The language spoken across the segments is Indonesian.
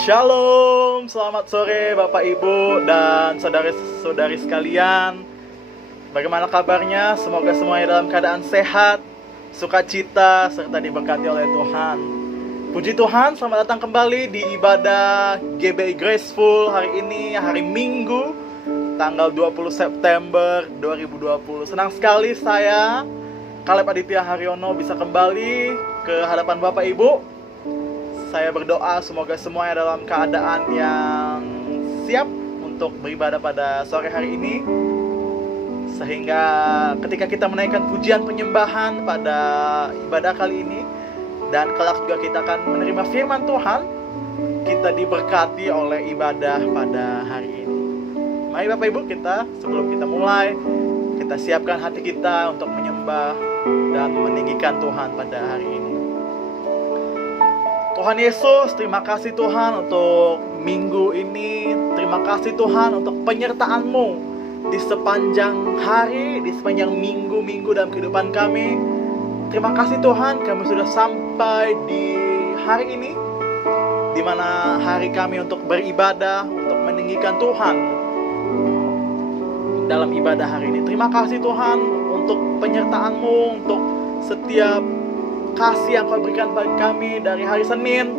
Shalom, selamat sore Bapak Ibu dan saudari-saudari sekalian. Bagaimana kabarnya? Semoga semuanya dalam keadaan sehat, sukacita, serta diberkati oleh Tuhan. Puji Tuhan, selamat datang kembali di ibadah GBI Graceful hari ini, hari Minggu, tanggal 20 September 2020. Senang sekali saya, Caleb Aditya Haryono, bisa kembali ke hadapan Bapak Ibu. Saya berdoa semoga semuanya dalam keadaan yang siap untuk beribadah pada sore hari ini, sehingga ketika kita menaikkan pujian penyembahan pada ibadah kali ini, dan kelak juga kita akan menerima firman Tuhan, kita diberkati oleh ibadah pada hari ini. Mari Bapak Ibu, sebelum kita mulai, kita siapkan hati kita untuk menyembah dan meninggikan Tuhan pada hari ini. Tuhan Yesus, terima kasih Tuhan untuk minggu ini. Terima kasih Tuhan untuk penyertaan-Mu di sepanjang hari, di sepanjang minggu-minggu dalam kehidupan kami. Terima kasih Tuhan, kami sudah sampai di hari ini, di mana hari kami untuk beribadah, untuk meninggikan Tuhan dalam ibadah hari ini. Terima kasih Tuhan untuk penyertaan-Mu, untuk setiap kasih yang Kau berikan bagi kami dari hari Senin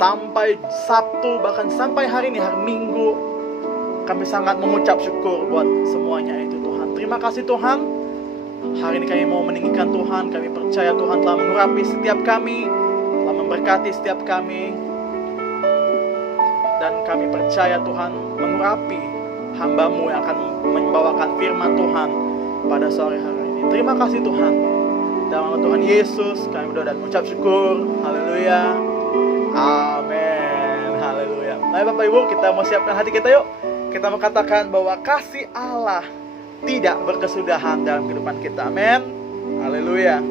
sampai Sabtu, bahkan sampai hari ini, hari Minggu. Kami sangat mengucap syukur buat semuanya itu Tuhan. Terima kasih Tuhan. Hari ini kami mau meninggikan Tuhan. Kami percaya Tuhan telah mengurapi setiap kami, telah memberkati setiap kami, dan kami percaya Tuhan mengurapi hamba-Mu yang akan membawakan firman Tuhan pada sore hari ini. Terima kasih Tuhan. Dalam nama Tuhan Yesus kami berdoa dan mengucap syukur. Haleluya. Amin. Haleluya. Mari Bapak Ibu, kita mau siapkan hati kita yuk. Kita mau katakan bahwa kasih Allah tidak berkesudahan dalam kehidupan kita. Amin. Haleluya.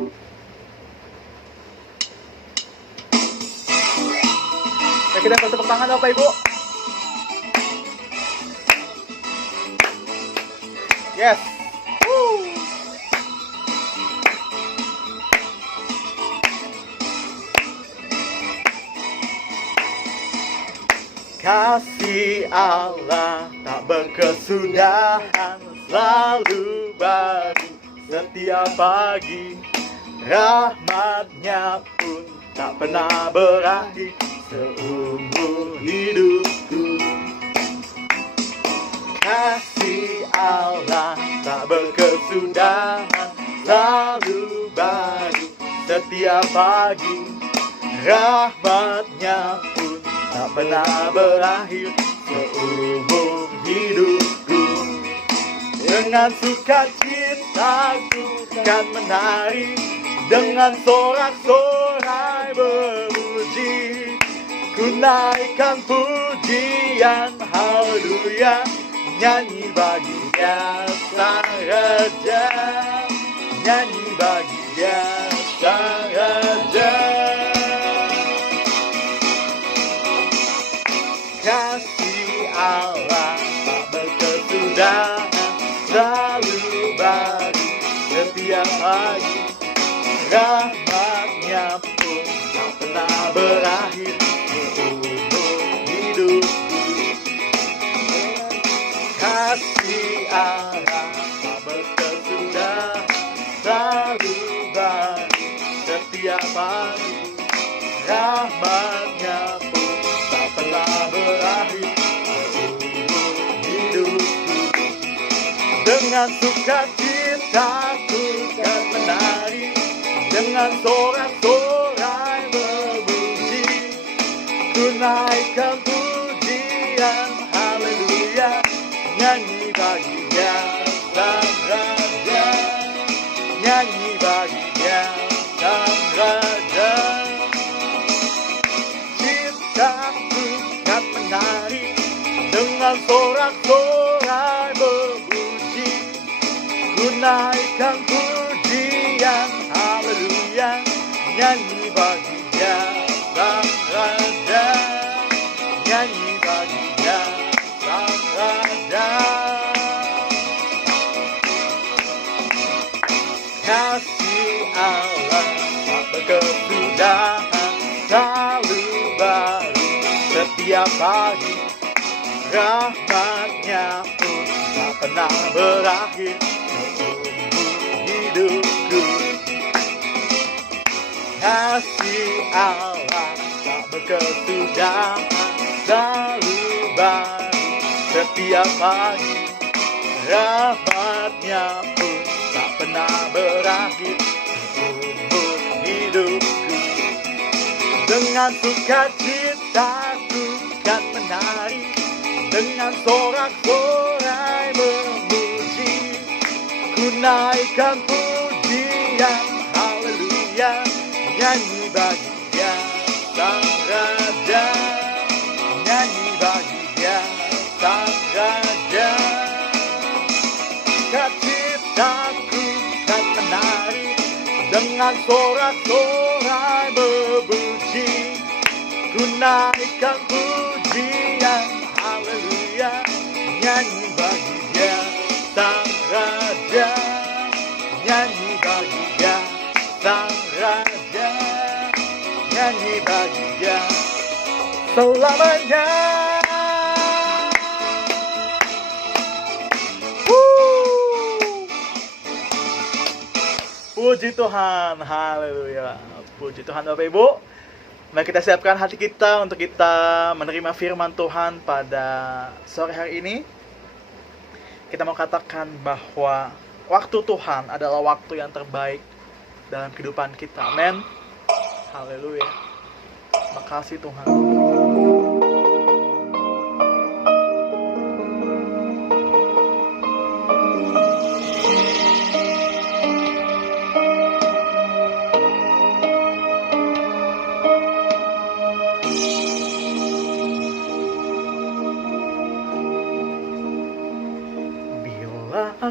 Ya, kita bertepuk tangan Bapak Ibu. Yes. Woo. Kasih Allah tak berkesudahan, selalu baru setiap pagi. Rahmat-Nya pun tak pernah berakhir seumur hidupku. Kasih Allah tak berkesudahan, selalu baru setiap pagi. Rahmat-Nya pun tak pernah berakhir seumur hidupku. Dengan sukacitaku kan menari, dengan sorak-sorai berpuji. Ku naikkan pujian, haleluya, nyanyi bagi Dia Sang Raja, nyanyi bagi Dia Sang Raja. Kasih Allah tak berkesudahan, selalu baru setiap hari. Rahmat-Nya pun tak pernah berakhir seumur hidupku. Kasih Allah tak berkesudahan, selalu baru setiap hari. Rahmat-Nya pun tak pernah berakhir seumur hidupku. Dengan sukacitaku kan menari, dengan sorak-sorai berpuji. Ku naikkan pujian, haleluya, nyanyi bagi Dia Sang Raja, nyanyi bagi Dia Sang Raja. Kan menari, dengan sorak-sorai berpuji. Ku naikkan pujian, haleluya, nyanyi bagi Dia Sang Raja, nyanyi bagi Dia Sang Raja. Kasih Allah tak berkesudahan, selalu baru setiap setiap pagi. Rahmat-Nya pun tak pernah berakhir seumur hidupku. Kasih Allah tak berkesudahan, selalu baru setiap pagi. Rahmat-Nya pun tak pernah berakhir seumur hidupku. Dengan sukacita ku kan menari, dengan sorak-sorai memuji, ku naikkan pujian, haleluya, nyanyi bagi Dia Sang Raja, nyanyi bagi Dia Sang Raja. Sukacitaku kan menari, dengan sorak-sorai memuji, ku naikkan pujian, haleluya, nyanyi bagi Dia Sang Raja, nyanyi bagi Dia Sang Raja, nyanyi bagi Dia selamanya. Puji Tuhan, haleluya. Puji Tuhan Bapak Ibu. Mari kita siapkan hati kita untuk kita menerima firman Tuhan pada sore hari ini. Kita mau katakan bahwa waktu Tuhan adalah waktu yang terbaik dalam kehidupan kita. Amin. Haleluya. Terima kasih Tuhan.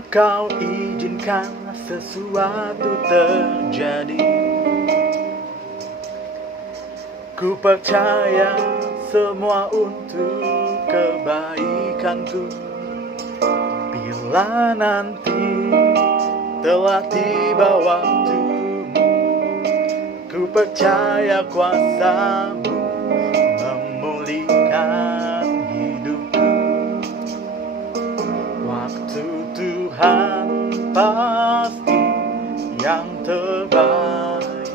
Kau izinkan sesuatu terjadi, ku percaya semua untuk kebaikanku. Bila nanti telah tiba waktumu, ku percaya kuasa-Mu memulihkan hidupku. Waktu Tuhan pasti yang terbaik,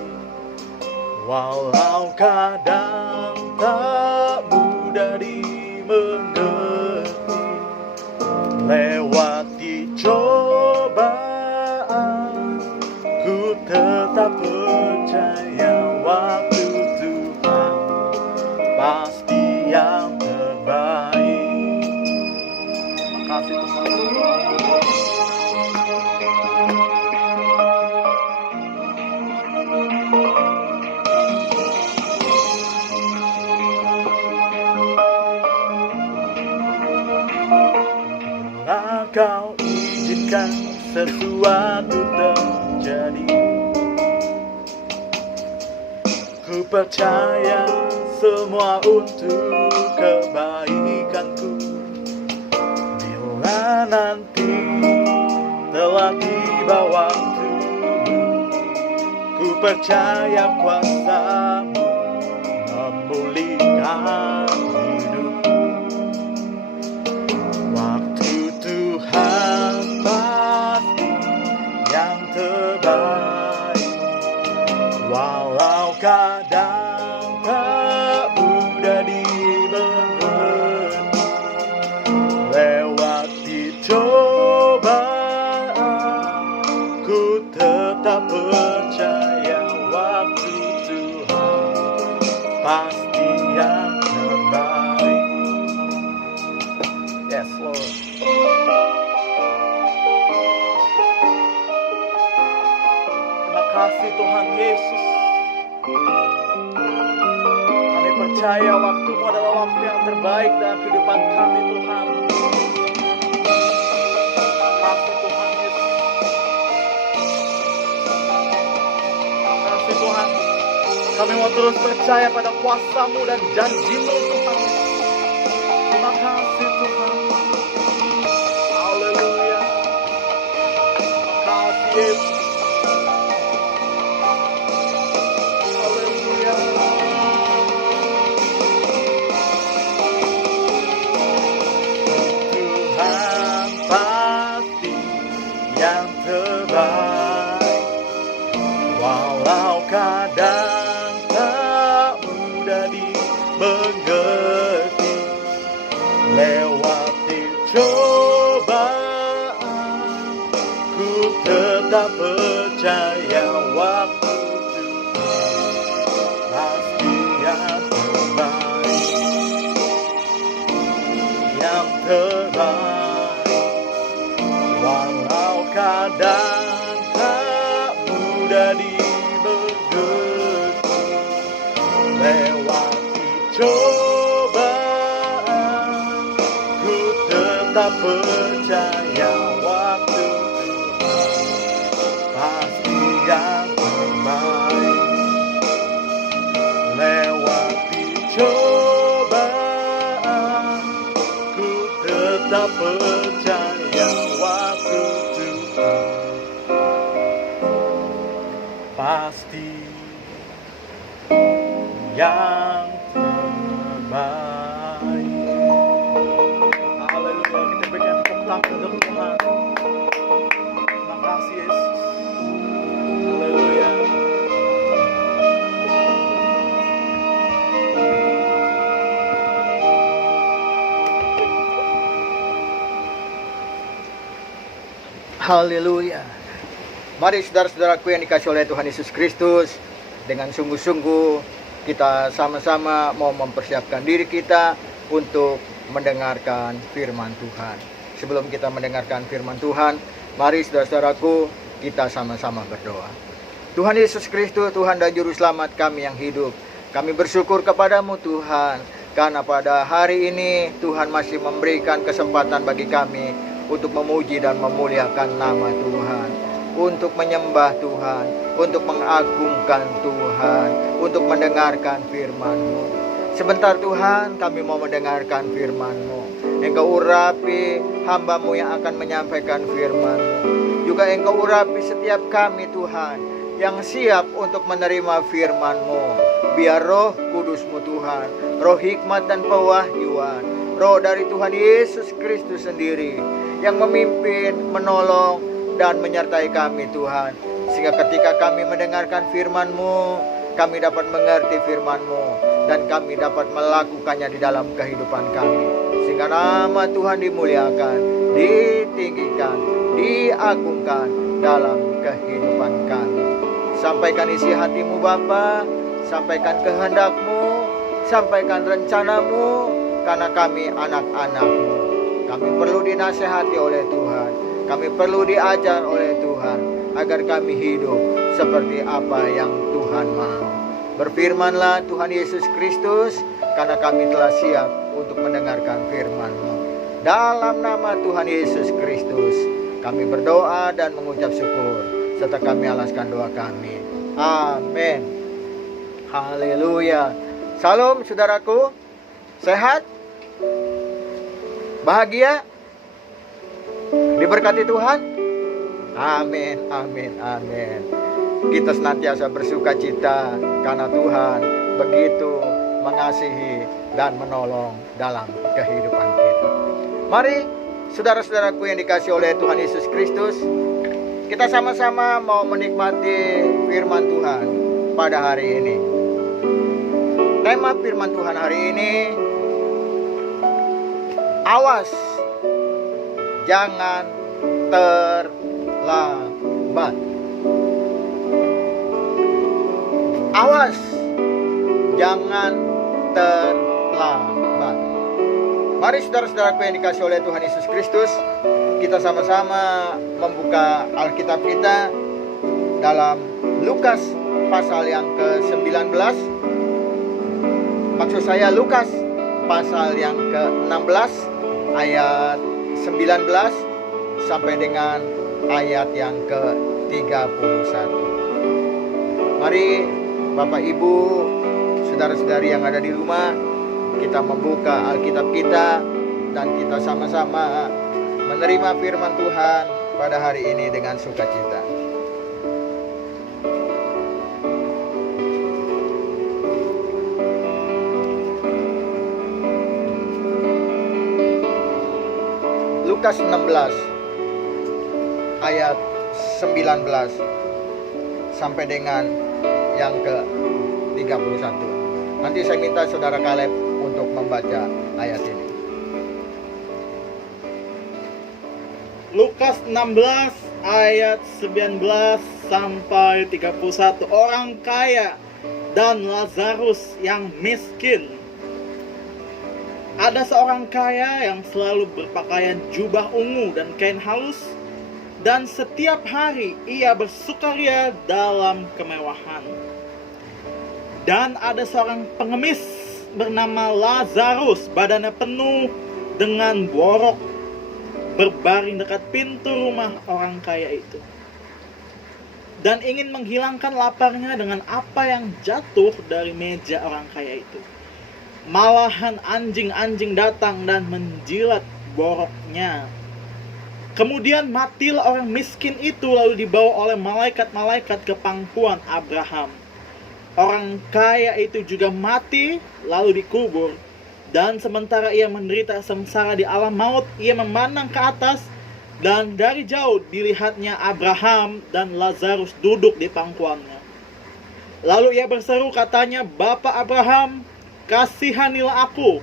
walau kadang tak mudah dimengerti. Lewati cobaan, ku tetap percaya waktu Tuhan pasti yang terbaik. Terima kasih Tuhan. Bila Kau izinkan sesuatu terjadi, ku percaya semua untuk kebaikanku. Bila nanti telah tiba waktumu, ku percaya kuasa-Mu memulihkan hidupku. Waktu Tuhan pasti yang terbaik, walau kadang tak mudah dimengerti. Lewati cobaan, ku tetap percaya waktu Tuhan pasti yang terbaik. Yes, Lord. Terima kasih Tuhan Yesus. Kami percaya waktu-Mu adalah waktu yang terbaik dalam kehidupan kami Tuhan. Terima kasih Tuhan Yesus. Terima kasih Tuhan. Kami mau terus percaya pada kuasa-Mu dan janji-Mu Tuhan. Terima kasih Tuhan. Haleluya. Terima kasih Yesus. Haleluya. mengerti. Lewati cobaan, ku tetap percaya waktu pasti yang terbaik, yang terbaik. Walau keadaan tak mudah dimengerti, lewati cobaan, ku tetap percaya waktu pasti yang terbaik. Lewati cobaan, ku tetap percaya waktu Tuhan pasti yang terbaik. Haleluya, kita berikan tepuk tangan untuk Tuhan. Terima kasih Yesus. Haleluya. Haleluya. Mari saudara-saudaraku yang dikasih oleh Tuhan Yesus Kristus, dengan sungguh-sungguh kita sama-sama mau mempersiapkan diri kita untuk mendengarkan firman Tuhan. Sebelum kita mendengarkan firman Tuhan, mari saudara-saudaraku kita sama-sama berdoa. Tuhan Yesus Kristus, Tuhan dan Juru Selamat kami yang hidup, kami bersyukur kepadamu Tuhan, karena pada hari ini Tuhan masih memberikan kesempatan bagi kami untuk memuji dan memuliakan nama Tuhan, untuk menyembah Tuhan, untuk mengagungkan Tuhan, untuk mendengarkan firman-Mu. Sebentar Tuhan, kami mau mendengarkan firman-Mu. Engkau urapi hamba-Mu yang akan menyampaikan firman-Mu. Juga Engkau urapi setiap kami Tuhan, yang siap untuk menerima firman-Mu. Biar roh kudus-Mu Tuhan, roh hikmat dan pewahyuan, roh dari Tuhan Yesus Kristus sendiri, yang memimpin, menolong, dan menyertai kami Tuhan. Sehingga ketika kami mendengarkan firman-Mu, kami dapat mengerti firman-Mu, dan kami dapat melakukannya di dalam kehidupan kami. Sehingga nama Tuhan dimuliakan, ditinggikan, diagungkan dalam kehidupan kami. Sampaikan isi hati-Mu Bapa, sampaikan kehendak-Mu, sampaikan rencana-Mu, karena kami anak-anak-Mu. Kami perlu dinasehati oleh Tuhan, kami perlu diajar oleh Tuhan, agar kami hidup seperti apa yang Tuhan mau. Berfirmanlah Tuhan Yesus Kristus, karena kami telah siap untuk mendengarkan firman-Mu. Dalam nama Tuhan Yesus Kristus, kami berdoa dan mengucap syukur, serta kami alaskan doa kami. Amin. Haleluya. Salam saudaraku, sehat? Bahagia? Diberkati Tuhan? Amin, amin, amin. Kita senantiasa bersuka cita karena Tuhan begitu mengasihi dan menolong dalam kehidupan kita. Mari saudara-saudaraku yang dikasihi oleh Tuhan Yesus Kristus, kita sama-sama mau menikmati firman Tuhan pada hari ini. Tema firman Tuhan hari ini, awas, jangan terlambat. Awas, jangan terlambat. Mari saudara-saudaraku yang dikasihi oleh Tuhan Yesus Kristus, kita sama-sama membuka Alkitab kita dalam Lukas pasal yang ke-19. Maksud saya Lukas pasal yang ke-16 ayat 19 sampai dengan ayat yang ke-31. Mari Bapak Ibu, saudara-saudari yang ada di rumah, kita membuka Alkitab kita dan kita sama-sama menerima firman Tuhan pada hari ini dengan sukacita. Lukas 16 ayat 19 sampai dengan yang ke-31. Nanti saya minta saudara Kaleb untuk membaca ayat ini. Lukas 16 ayat 19 sampai 31. Orang kaya dan Lazarus yang miskin. Ada seorang kaya yang selalu berpakaian jubah ungu dan kain halus, dan setiap hari ia bersukaria dalam kemewahan. Dan ada seorang pengemis bernama Lazarus, badannya penuh dengan borok, berbaring dekat pintu rumah orang kaya itu, dan ingin menghilangkan laparnya dengan apa yang jatuh dari meja orang kaya itu. Malahan anjing-anjing datang dan menjilat boroknya. Kemudian matilah orang miskin itu, lalu dibawa oleh malaikat-malaikat ke pangkuan Abraham. Orang kaya itu juga mati, lalu dikubur. Dan sementara ia menderita sengsara di alam maut, ia memandang ke atas, dan dari jauh dilihatnya Abraham dan Lazarus duduk di pangkuannya. Lalu ia berseru, katanya, "Bapa Abraham, kasihanilah aku.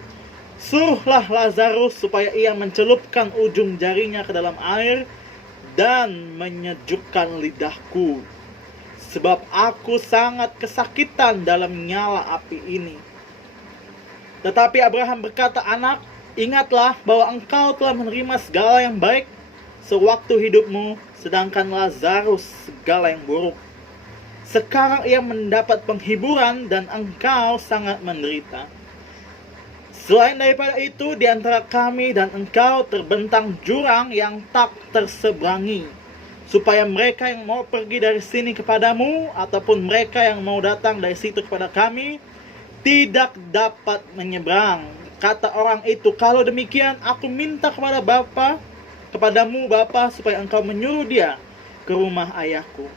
Suruhlah Lazarus supaya ia mencelupkan ujung jarinya ke dalam air dan menyejukkan lidahku, sebab aku sangat kesakitan dalam nyala api ini." Tetapi Abraham berkata, "Anak, ingatlah bahwa engkau telah menerima segala yang baik sewaktu hidupmu, sedangkan Lazarus segala yang buruk. Sekarang ia mendapat penghiburan dan engkau sangat menderita. Selain daripada itu, di antara kami dan engkau terbentang jurang yang tak terseberangi, supaya mereka yang mau pergi dari sini kepadamu, ataupun mereka yang mau datang dari situ kepada kami, tidak dapat menyeberang." Kata orang itu, "Kalau demikian, aku minta kepadamu Bapa, supaya engkau menyuruh dia ke rumah ayahku.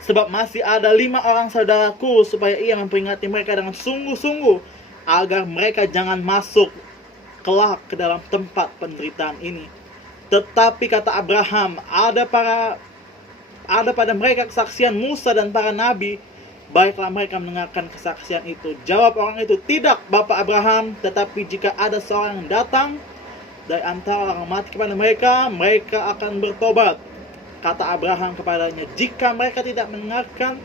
Sebab masih ada 5 orang saudaraku, supaya ia memperingati mereka dengan sungguh-sungguh, agar mereka jangan masuk kelak ke dalam tempat penderitaan ini." Tetapi kata Abraham, ada pada mereka kesaksian Musa dan para nabi, baiklah mereka mendengarkan kesaksian itu. Jawab orang itu, "Tidak, Bapak Abraham, tetapi jika ada seorang yang datang dari antara orang mati kepada mereka, mereka akan bertobat." Kata Abraham kepadanya, "Jika mereka tidak mendengarkan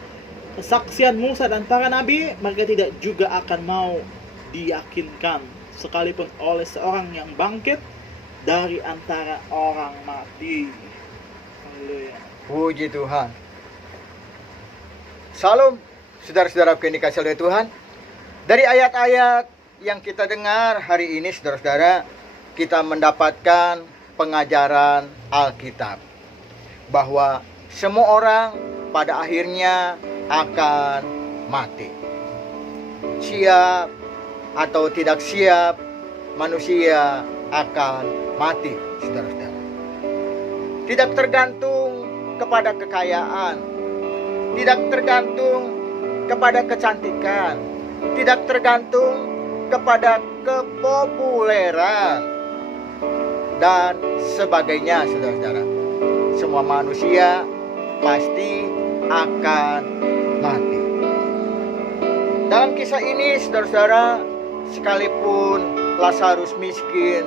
kesaksian Musa dan para nabi, mereka tidak juga akan mau diyakinkan, sekalipun oleh seorang yang bangkit dari antara orang mati." Haleluya. Puji Tuhan. Salam, saudara-saudara yang dikasihi oleh Tuhan. Dari ayat-ayat yang kita dengar hari ini, saudara-saudara, kita mendapatkan pengajaran Alkitab bahwa semua orang pada akhirnya akan mati. Siap atau tidak siap, manusia akan mati, saudara-saudara. Tidak tergantung kepada kekayaan, tidak tergantung kepada kecantikan, tidak tergantung kepada kepopuleran dan sebagainya, saudara-saudara. Semua manusia pasti akan mati. Dalam kisah ini, saudara-saudara, sekalipun Lazarus miskin,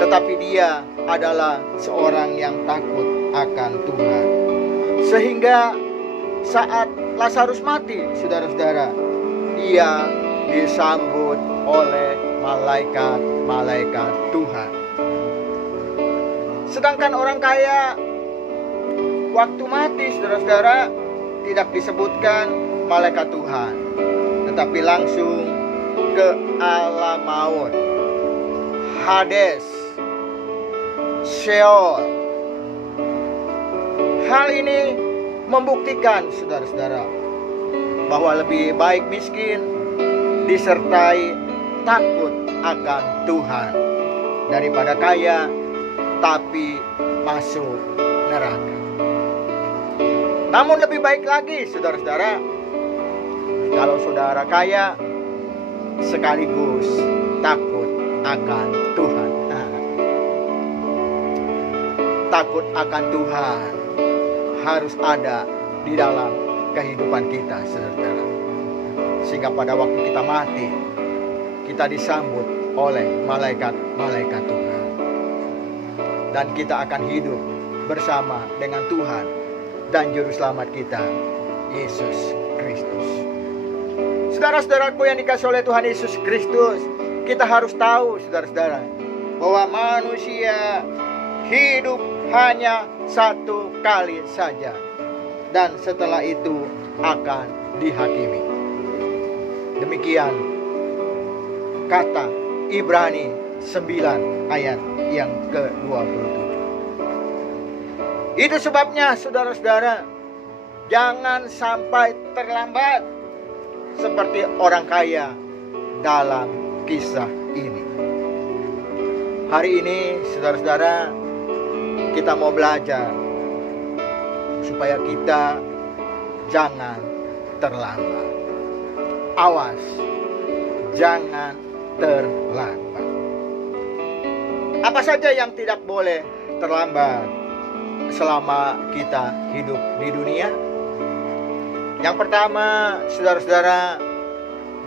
tetapi dia adalah seorang yang takut akan Tuhan. Sehingga saat Lazarus mati, saudara-saudara, ia disambut oleh malaikat-malaikat Tuhan. Sedangkan orang kaya waktu mati, saudara-saudara, tidak disebutkan malaikat Tuhan, tetapi langsung ke alam maut, Hades, Sheol. Hal ini membuktikan, saudara-saudara, bahwa lebih baik miskin disertai takut akan Tuhan daripada kaya tapi masuk neraka. Namun lebih baik lagi, saudara-saudara, kalau saudara kaya sekaligus takut akan Tuhan. Takut akan Tuhan harus ada di dalam kehidupan kita, saudara-saudara. Sehingga pada waktu kita mati, kita disambut oleh malaikat-malaikat Tuhan. Dan kita akan hidup bersama dengan Tuhan dan Juru Selamat kita, Yesus Kristus. Saudara-saudaraku yang dikasihi oleh Tuhan Yesus Kristus, kita harus tahu, saudara-saudara, bahwa manusia hidup hanya satu kali saja, dan setelah itu akan dihakimi. Demikian kata Ibrani 9 ayat yang ke-27. Itu sebabnya saudara-saudara, jangan sampai terlambat seperti orang kaya dalam kisah ini. Hari ini saudara-saudara, kita mau belajar supaya kita jangan terlambat. Awas, jangan terlambat. Apa saja yang tidak boleh terlambat selama kita hidup di dunia? Yang pertama, saudara-saudara,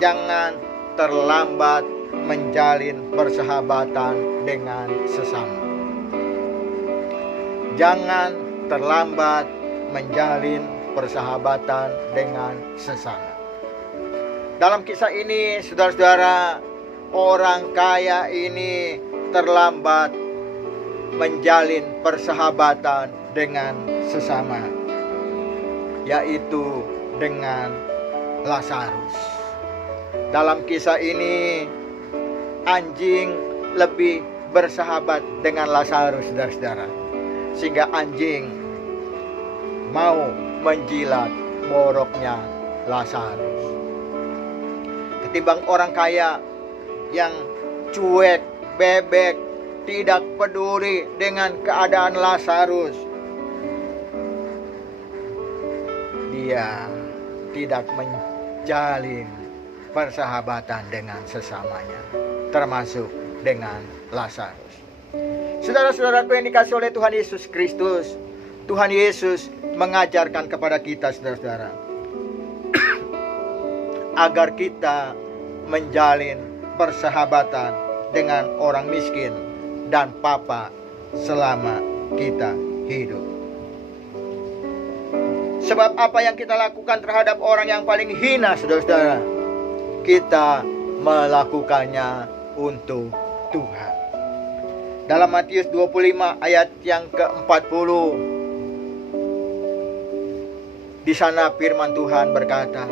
jangan terlambat menjalin persahabatan dengan sesama. Jangan terlambat menjalin persahabatan dengan sesama. Dalam kisah ini, saudara-saudara, orang kaya ini terlambat menjalin persahabatan dengan sesama, yaitu dengan Lazarus. Dalam kisah ini, anjing lebih bersahabat dengan Lazarus, saudara-saudara, sehingga anjing mau menjilat boroknya Lazarus. Ketimbang orang kaya yang cuek, bebek, tidak peduli dengan keadaan Lazarus, dia tidak menjalin persahabatan dengan sesamanya, termasuk dengan Lazarus. Saudara-saudaraku yang dikasihi oleh Tuhan Yesus Kristus, Tuhan Yesus mengajarkan kepada kita, saudara-saudara, agar kita menjalin persahabatan dengan orang miskin dan papa selama kita hidup. Sebab apa yang kita lakukan terhadap orang yang paling hina, saudara-saudara, kita melakukannya untuk Tuhan. Dalam Matius 25 ayat yang ke-40, di sana firman Tuhan berkata,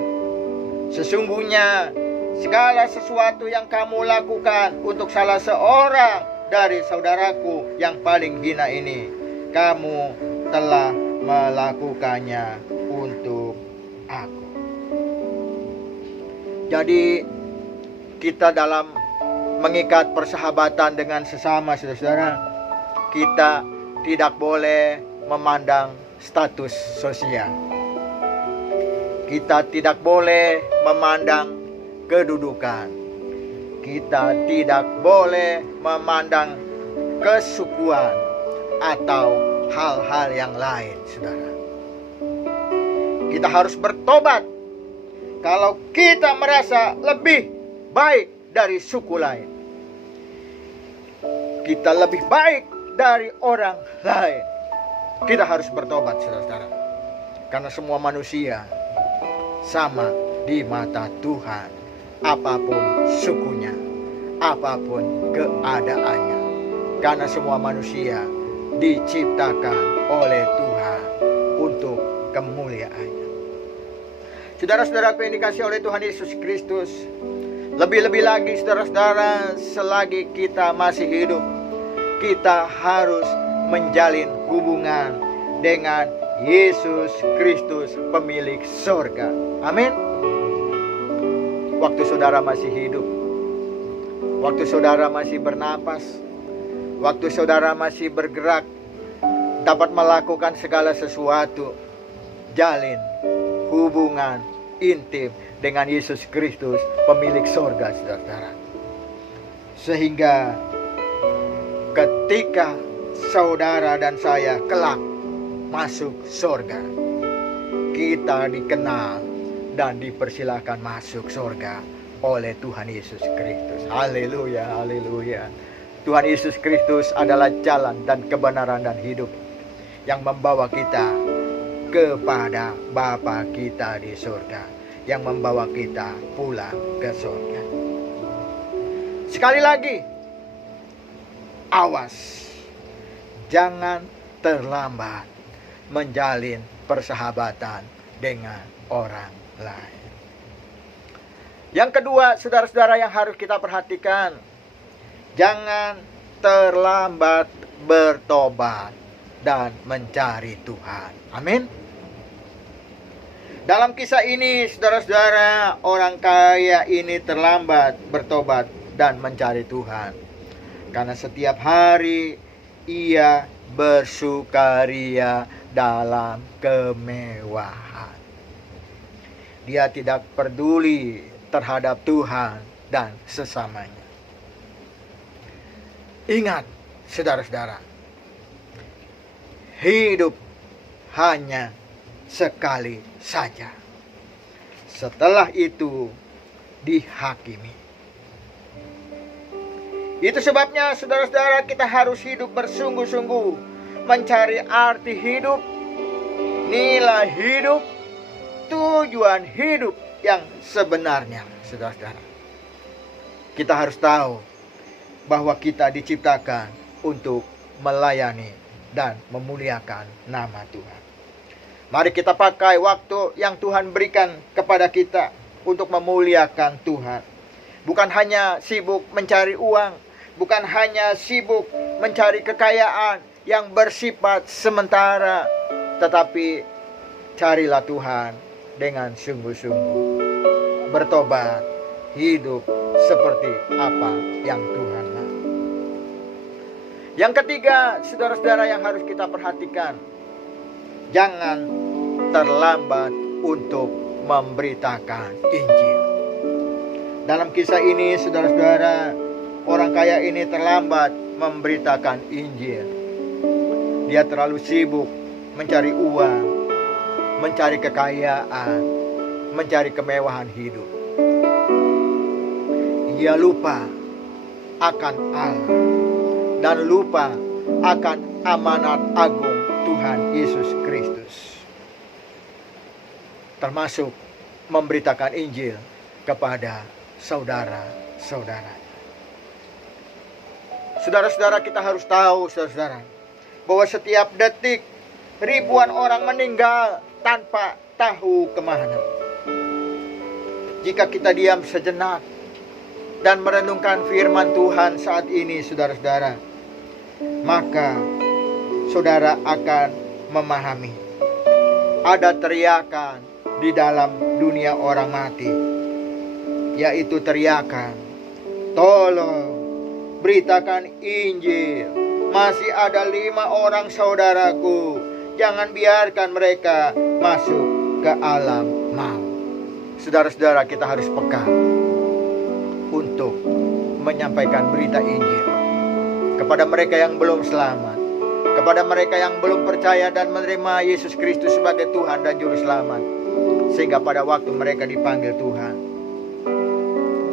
sesungguhnya segala sesuatu yang kamu lakukan untuk salah seorang dari saudaraku yang paling hina ini, kamu telah melakukannya untuk aku. Jadi kita dalam mengikat persahabatan dengan sesama, saudara-saudara, kita tidak boleh memandang status sosial. Kita tidak boleh memandang kedudukan. Kita tidak boleh memandang kesukuan atau hal-hal yang lain, saudara. Kita harus bertobat kalau kita merasa lebih baik dari suku lain. Kita lebih baik dari orang lain. Kita harus bertobat, saudara-saudara. Karena semua manusia sama di mata Tuhan, apapun sukunya, apapun keadaannya. Karena semua manusia diciptakan oleh Tuhan untuk kemuliaannya. Saudara-saudaraku yang dikasihi oleh Tuhan Yesus Kristus, lebih-lebih lagi saudara-saudara, selagi kita masih hidup, kita harus menjalin hubungan dengan Yesus Kristus, pemilik surga. Amin. Waktu saudara masih hidup, waktu saudara masih bernapas, waktu saudara masih bergerak, dapat melakukan segala sesuatu, jalin hubungan intim dengan Yesus Kristus, pemilik surga, saudara-saudara. Sehingga ketika saudara dan saya kelak masuk surga, kita dikenal dan dipersilahkan masuk surga oleh Tuhan Yesus Kristus. Haleluya, haleluya. Tuhan Yesus Kristus adalah jalan dan kebenaran dan hidup yang membawa kita kepada Bapa kita di surga, yang membawa kita pulang ke surga. Sekali lagi, awas, jangan terlambat menjalin persahabatan dengan orang lain. Yang kedua, saudara-saudara, yang harus kita perhatikan, jangan terlambat bertobat dan mencari Tuhan. Amin. Dalam kisah ini, saudara-saudara, orang kaya ini terlambat bertobat dan mencari Tuhan, karena setiap hari ia bersukaria dalam kemewahan. Dia tidak peduli terhadap Tuhan dan sesamanya. Ingat, saudara-saudara, hidup hanya sekali saja. Setelah itu dihakimi. Itu sebabnya, saudara-saudara, kita harus hidup bersungguh-sungguh mencari arti hidup, nilai hidup, tujuan hidup yang sebenarnya, saudara-saudara. Kita harus tahu bahwa kita diciptakan untuk melayani dan memuliakan nama Tuhan. Mari kita pakai waktu yang Tuhan berikan kepada kita untuk memuliakan Tuhan. Bukan hanya sibuk mencari uang, bukan hanya sibuk mencari kekayaan yang bersifat sementara, tetapi carilah Tuhan dengan sungguh-sungguh. Bertobat, hidup seperti apa yang Tuhan mau. Yang ketiga, saudara-saudara, yang harus kita perhatikan, jangan terlambat untuk memberitakan Injil. Dalam kisah ini, saudara-saudara, orang kaya ini terlambat memberitakan Injil. Dia terlalu sibuk mencari uang, mencari kekayaan, mencari kemewahan hidup. Ia lupa akan Allah dan lupa akan amanat agung Tuhan Yesus Kristus, termasuk memberitakan Injil kepada saudara-saudara. Saudara-saudara, kita harus tahu, saudara-saudara, bahwa setiap detik ribuan orang meninggal tanpa tahu kemana. Jika kita diam sejenak dan merenungkan firman Tuhan saat ini, saudara-saudara, maka saudara akan memahami ada teriakan di dalam dunia orang mati, yaitu teriakan, tolong beritakan Injil. Masih ada 5 orang saudaraku, jangan biarkan mereka masuk ke alam maut. Saudara-saudara, kita harus peka untuk menyampaikan berita Injil kepada mereka yang belum selamat, kepada mereka yang belum percaya dan menerima Yesus Kristus sebagai Tuhan dan Juru Selamat, sehingga pada waktu mereka dipanggil Tuhan,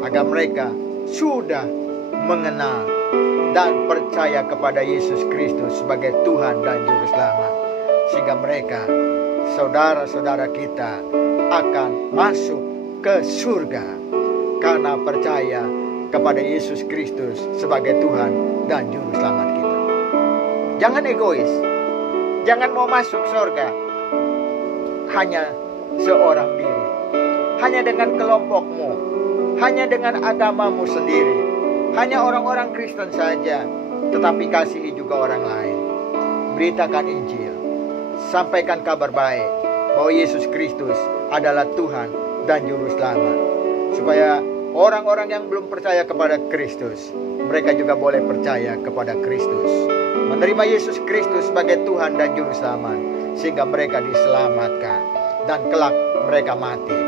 agar mereka sudah mengenal dan percaya kepada Yesus Kristus sebagai Tuhan dan Juru Selamat, sehingga mereka, saudara-saudara kita, akan masuk ke surga karena percaya kepada Yesus Kristus sebagai Tuhan dan Juru Selamat kita. Jangan egois, jangan mau masuk surga hanya seorang diri, hanya dengan kelompokmu, hanya dengan agamamu sendiri, hanya orang-orang Kristen saja, tetapi kasihi juga orang lain. Beritakan Injil, sampaikan kabar baik bahwa Yesus Kristus adalah Tuhan dan Juru Selamat, supaya orang-orang yang belum percaya kepada Kristus, mereka juga boleh percaya kepada Kristus, menerima Yesus Kristus sebagai Tuhan dan Juru Selamat, sehingga mereka diselamatkan, dan kelak mereka mati,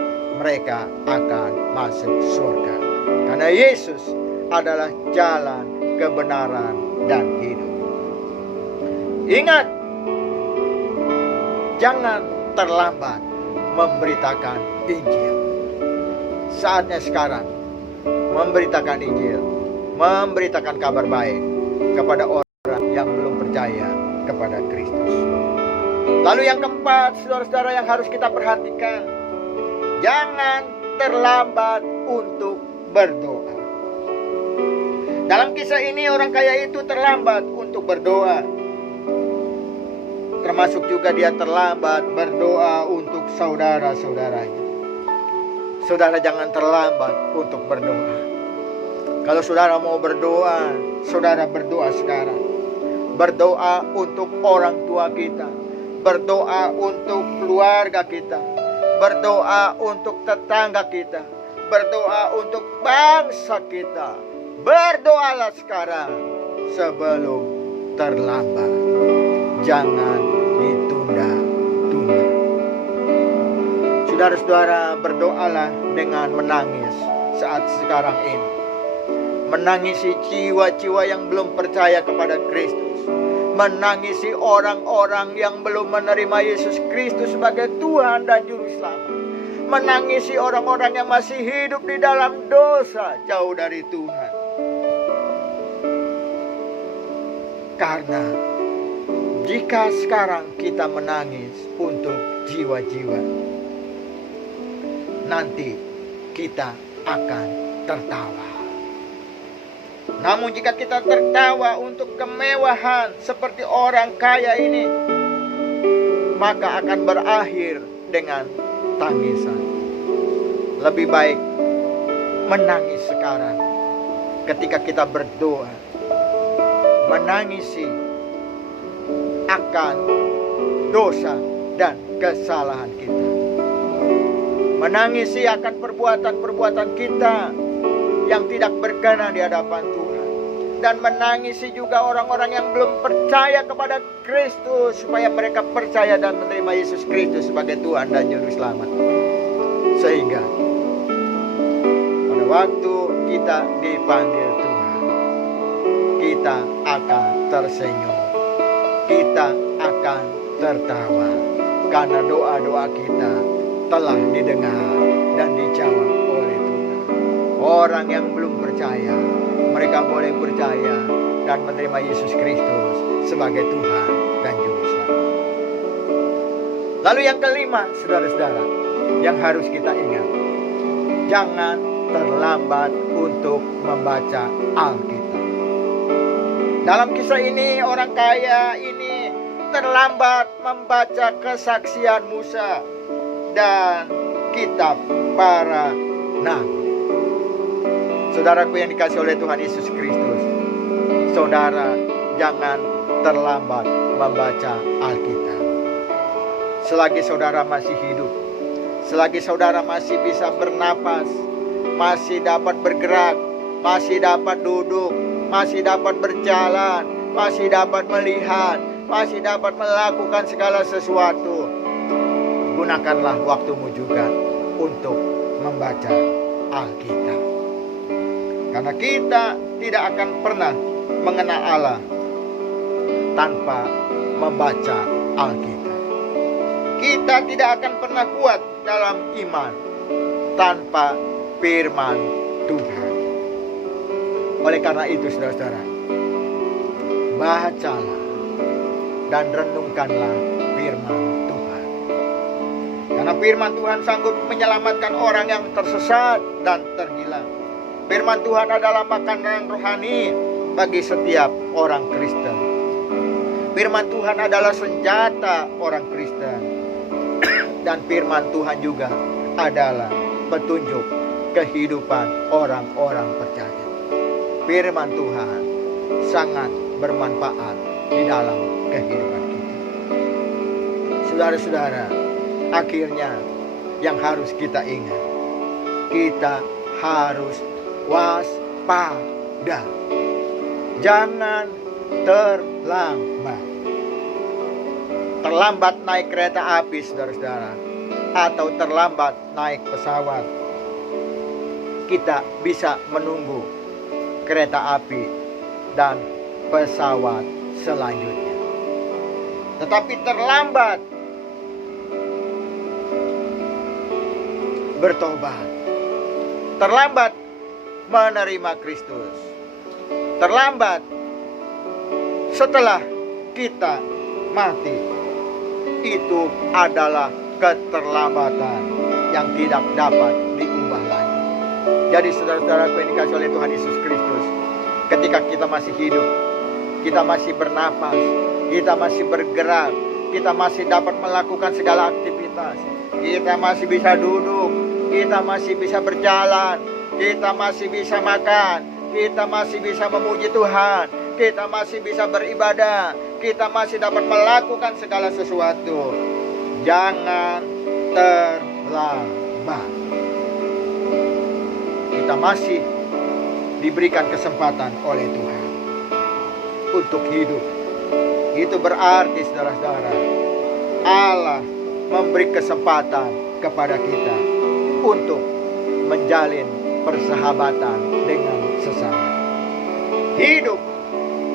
mereka akan masuk surga, karena Yesus adalah jalan, kebenaran, dan hidup. Ingat, jangan terlambat memberitakan Injil. Saatnya sekarang memberitakan Injil, memberitakan kabar baik kepada orang yang belum percaya kepada Kristus. Lalu yang keempat, saudara-saudara, yang harus kita perhatikan, jangan terlambat untuk berdoa. Dalam kisah ini orang kaya itu terlambat untuk berdoa. Termasuk juga dia terlambat berdoa untuk saudara-saudaranya. Saudara jangan terlambat untuk berdoa. Kalau saudara mau berdoa, saudara berdoa sekarang. Berdoa untuk orang tua kita. Berdoa untuk keluarga kita. Berdoa untuk tetangga kita. Berdoa untuk bangsa kita. Berdoalah sekarang sebelum terlambat. Jangan ditunda-tunda. Saudara-saudara, berdoalah dengan menangis saat sekarang ini. Menangisi jiwa-jiwa yang belum percaya kepada Kristus. Menangisi orang-orang yang belum menerima Yesus Kristus sebagai Tuhan dan Juru Selamat. Menangisi orang-orang yang masih hidup di dalam dosa jauh dari Tuhan. Karena jika sekarang kita menangis untuk jiwa-jiwa, nanti kita akan tertawa. Namun jika kita tertawa untuk kemewahan seperti orang kaya ini, maka akan berakhir dengan tangisan. Lebih baik menangis sekarang ketika kita berdoa. Menangisi akan dosa dan kesalahan kita. Menangisi akan perbuatan-perbuatan kita yang tidak berkenan di hadapan Tuhan. Dan menangisi juga orang-orang yang belum percaya kepada Kristus, supaya mereka percaya dan menerima Yesus Kristus sebagai Tuhan dan Juru Selamat. Sehingga pada waktu kita dipanggil Tuhan, kita akan tersenyum, kita akan tertawa, karena doa-doa kita telah didengar dan dijawab oleh Tuhan. Orang yang belum percaya, mereka boleh percaya dan menerima Yesus Kristus sebagai Tuhan dan Juru Selamat. Lalu yang kelima, saudara-saudara, yang harus kita ingat, jangan terlambat untuk membaca Alkitab. Dalam kisah ini, orang kaya ini terlambat membaca kesaksian Musa dan kitab para nabi. Saudaraku yang dikasihi oleh Tuhan Yesus Kristus, saudara jangan terlambat membaca Alkitab. Selagi saudara masih hidup, selagi saudara masih bisa bernapas, masih dapat bergerak, masih dapat duduk, masih dapat berjalan, masih dapat melihat, masih dapat melakukan segala sesuatu, gunakanlah waktumu juga untuk membaca Alkitab. Karena kita tidak akan pernah mengenal Allah tanpa membaca Alkitab. Kita tidak akan pernah kuat dalam iman tanpa firman Tuhan. Oleh karena itu, saudara-saudara, bacalah dan renungkanlah firman Tuhan. Karena firman Tuhan sanggup menyelamatkan orang yang tersesat dan terhilang. Firman Tuhan adalah makanan rohani bagi setiap orang Kristen. Firman Tuhan adalah senjata orang Kristen. Dan firman Tuhan juga adalah petunjuk kehidupan orang-orang percaya. Firman Tuhan sangat bermanfaat di dalam kehidupan kita. Saudara-saudara, akhirnya yang harus kita ingat, kita harus waspada. Jangan terlambat. Terlambat naik kereta api, saudara-saudara, atau terlambat naik pesawat, kita bisa menunggu kereta api dan pesawat selanjutnya. Tetapi terlambat bertobat. Terlambat menerima Kristus. Terlambat setelah kita mati. Itu adalah keterlambatan yang tidak dapat diubah lagi. Jadi saudara-saudaraku yang dikasihi oleh Tuhan Yesus Kristus, ketika kita masih hidup, kita masih bernapas, kita masih bergerak, kita masih dapat melakukan segala aktivitas, kita masih bisa duduk, kita masih bisa berjalan, kita masih bisa makan, kita masih bisa memuji Tuhan, kita masih bisa beribadah, kita masih dapat melakukan segala sesuatu. Jangan terlambat. Kita masih diberikan kesempatan oleh Tuhan untuk hidup. Itu berarti saudara-saudara, Allah memberi kesempatan kepada kita untuk menjalin persahabatan dengan sesama. Hidup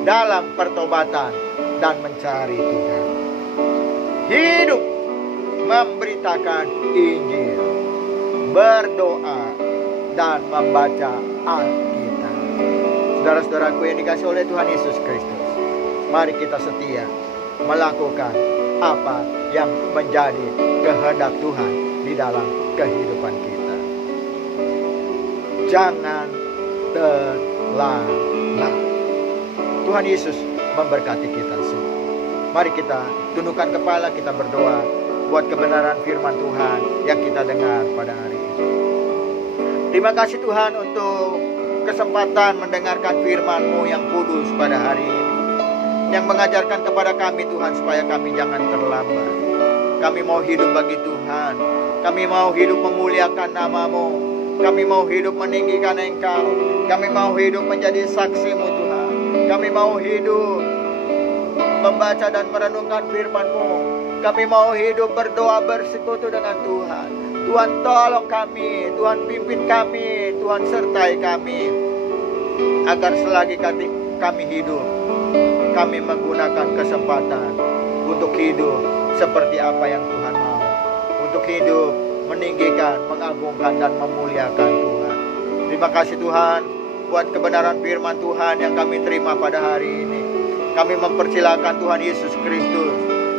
dalam pertobatan dan mencari Tuhan. Hidup memberitakan Injil, berdoa, dan membaca Alkitab. Saudara-saudaraku yang dikasihi oleh Tuhan Yesus Kristus, mari kita setia melakukan apa yang menjadi kehendak Tuhan di dalam kehidupan kita. Jangan terlambat. Tuhan Yesus memberkati kita semua. Mari kita tundukkan kepala, kita berdoa buat kebenaran firman Tuhan yang kita dengar pada hari ini. Terima kasih Tuhan untuk kesempatan mendengarkan firman-Mu yang kudus pada hari ini, yang mengajarkan kepada kami Tuhan supaya kami jangan terlambat. Kami mau hidup bagi Tuhan, kami mau hidup memuliakan nama-Mu, kami mau hidup meninggikan Engkau, kami mau hidup menjadi saksi-Mu Tuhan, kami mau hidup membaca dan merenungkan firman-Mu, kami mau hidup berdoa bersekutu dengan Tuhan. Tuhan tolong kami, Tuhan pimpin kami, Tuhan sertai kami, agar selagi kami hidup, kami menggunakan kesempatan untuk hidup seperti apa yang Tuhan mau, untuk hidup meninggikan, mengagungkan, dan memuliakan Tuhan. Terima kasih Tuhan buat kebenaran firman Tuhan yang kami terima pada hari ini. Kami mempersilakan Tuhan Yesus Kristus,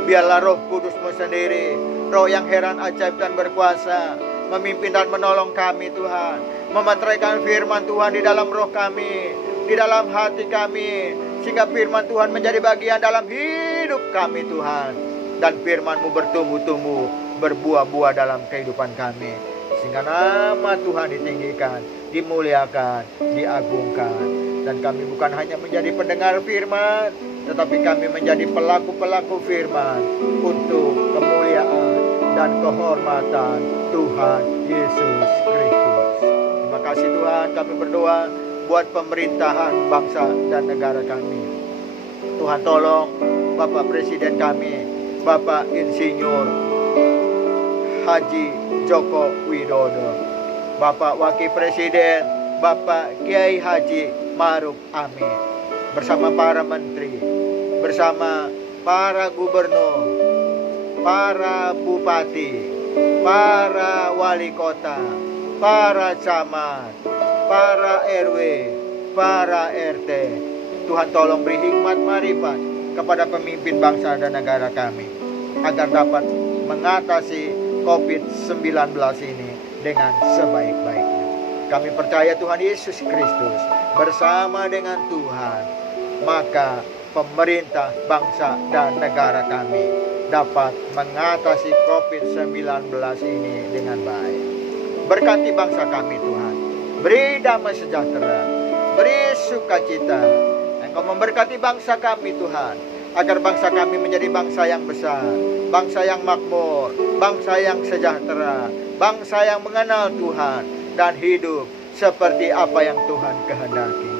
biarlah Roh Kudus-Mu sendiri, Roh yang heran, ajaib, dan berkuasa, memimpin dan menolong kami Tuhan, memeteraikan firman Tuhan di dalam roh kami, di dalam hati kami, sehingga firman Tuhan menjadi bagian dalam hidup kami Tuhan, dan firman-Mu bertumbuh-tumbuh, berbuah-buah dalam kehidupan kami, sehingga nama Tuhan ditinggikan, dimuliakan, diagungkan. Dan kami bukan hanya menjadi pendengar firman, tetapi kami menjadi pelaku-pelaku firman untuk kemuliaan dan kehormatan Tuhan Yesus Kristus. Terima kasih Tuhan, kami berdoa buat pemerintahan bangsa dan negara kami. Tuhan tolong Bapak Presiden kami, Bapak Insinyur Haji Joko Widodo, Bapak Wakil Presiden Bapak Kiai Haji Ma'ruf Amin, bersama para menteri, bersama para gubernur, para bupati, para wali kota, para camat, para RW, para RT. Tuhan tolong beri hikmat marifat kepada pemimpin bangsa dan negara kami, agar dapat mengatasi COVID-19 ini dengan sebaik-baiknya. Kami percaya Tuhan Yesus Kristus bersama dengan Tuhan, maka pemerintah bangsa dan negara kami dapat mengatasi COVID-19 ini dengan baik. Berkati bangsa kami Tuhan, beri damai sejahtera, beri sukacita. Engkau memberkati bangsa kami Tuhan, agar bangsa kami menjadi bangsa yang besar, bangsa yang makmur, bangsa yang sejahtera, bangsa yang mengenal Tuhan dan hidup seperti apa yang Tuhan kehendaki.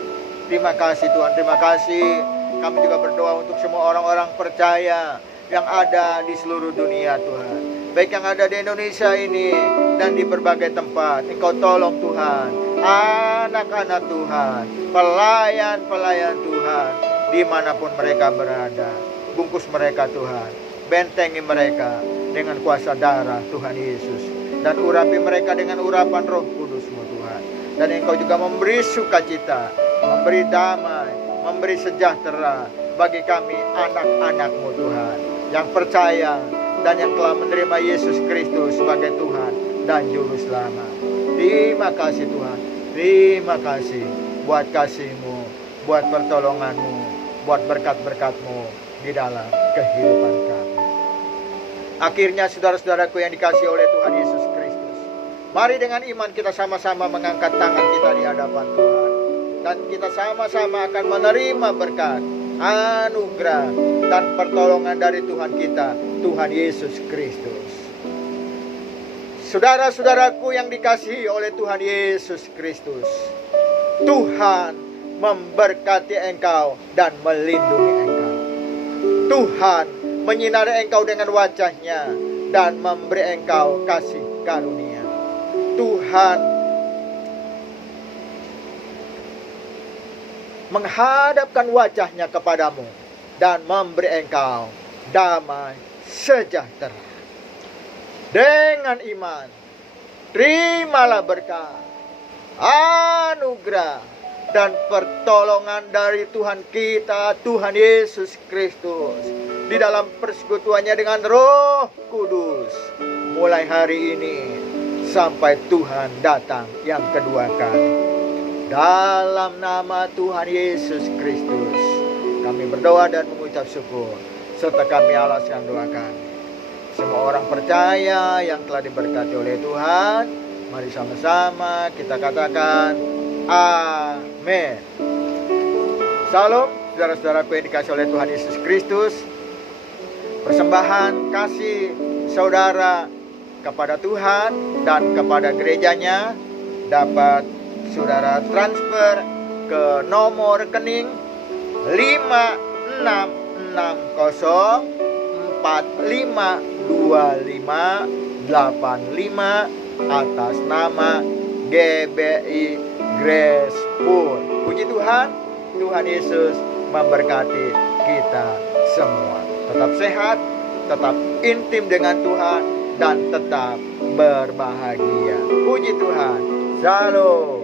Terima kasih Tuhan, terima kasih. Kami juga berdoa untuk semua orang-orang percaya yang ada di seluruh dunia Tuhan, baik yang ada di Indonesia ini dan di berbagai tempat. Engkau tolong Tuhan, anak-anak Tuhan, pelayan-pelayan Tuhan, dimanapun mereka berada. Bungkus mereka Tuhan, bentengi mereka dengan kuasa darah Tuhan Yesus, dan urapi mereka dengan urapan Roh Kudus-Mu Tuhan. Dan Engkau juga memberi sukacita, memberi damai, memberi sejahtera bagi kami anak-anak-Mu Tuhan, yang percaya dan yang telah menerima Yesus Kristus sebagai Tuhan dan Juru Selamat. Terima kasih Tuhan, terima kasih buat kasih-Mu, buat pertolongan-Mu, buat berkat-berkat-Mu di dalam kehidupan kami. Akhirnya saudara-saudaraku yang dikasihi oleh Tuhan Yesus Kristus, mari dengan iman kita sama-sama mengangkat tangan kita di hadapan Tuhan. Dan kita sama-sama akan menerima berkat, anugerah, dan pertolongan dari Tuhan kita, Tuhan Yesus Kristus. Saudara-saudaraku yang dikasihi oleh Tuhan Yesus Kristus, Tuhan memberkati engkau dan melindungi engkau. Tuhan menyinari engkau dengan wajah-Nya dan memberi engkau kasih karunia. Tuhan menghadapkan wajah-Nya kepadamu dan memberi engkau damai sejahtera. Dengan iman, terimalah berkat, anugerah, dan pertolongan dari Tuhan kita, Tuhan Yesus Kristus, di dalam persekutuannya dengan Roh Kudus, mulai hari ini sampai Tuhan datang yang kedua kali. Dalam nama Tuhan Yesus Kristus, kami berdoa dan mengucap syukur, serta kami alaskan doa kami. Semua orang percaya yang telah diberkati oleh Tuhan, mari sama-sama kita katakan amin. Salam, saudara-saudaraku yang dikasihi oleh Tuhan Yesus Kristus. Persembahan kasih saudara kepada Tuhan dan kepada gerejanya dapat saudara transfer ke nomor rekening 5660452585 atas nama GBI Grace Pool. Puji Tuhan, Tuhan Yesus memberkati kita semua. Tetap sehat, tetap intim dengan Tuhan, dan tetap berbahagia. Puji Tuhan. Shalom.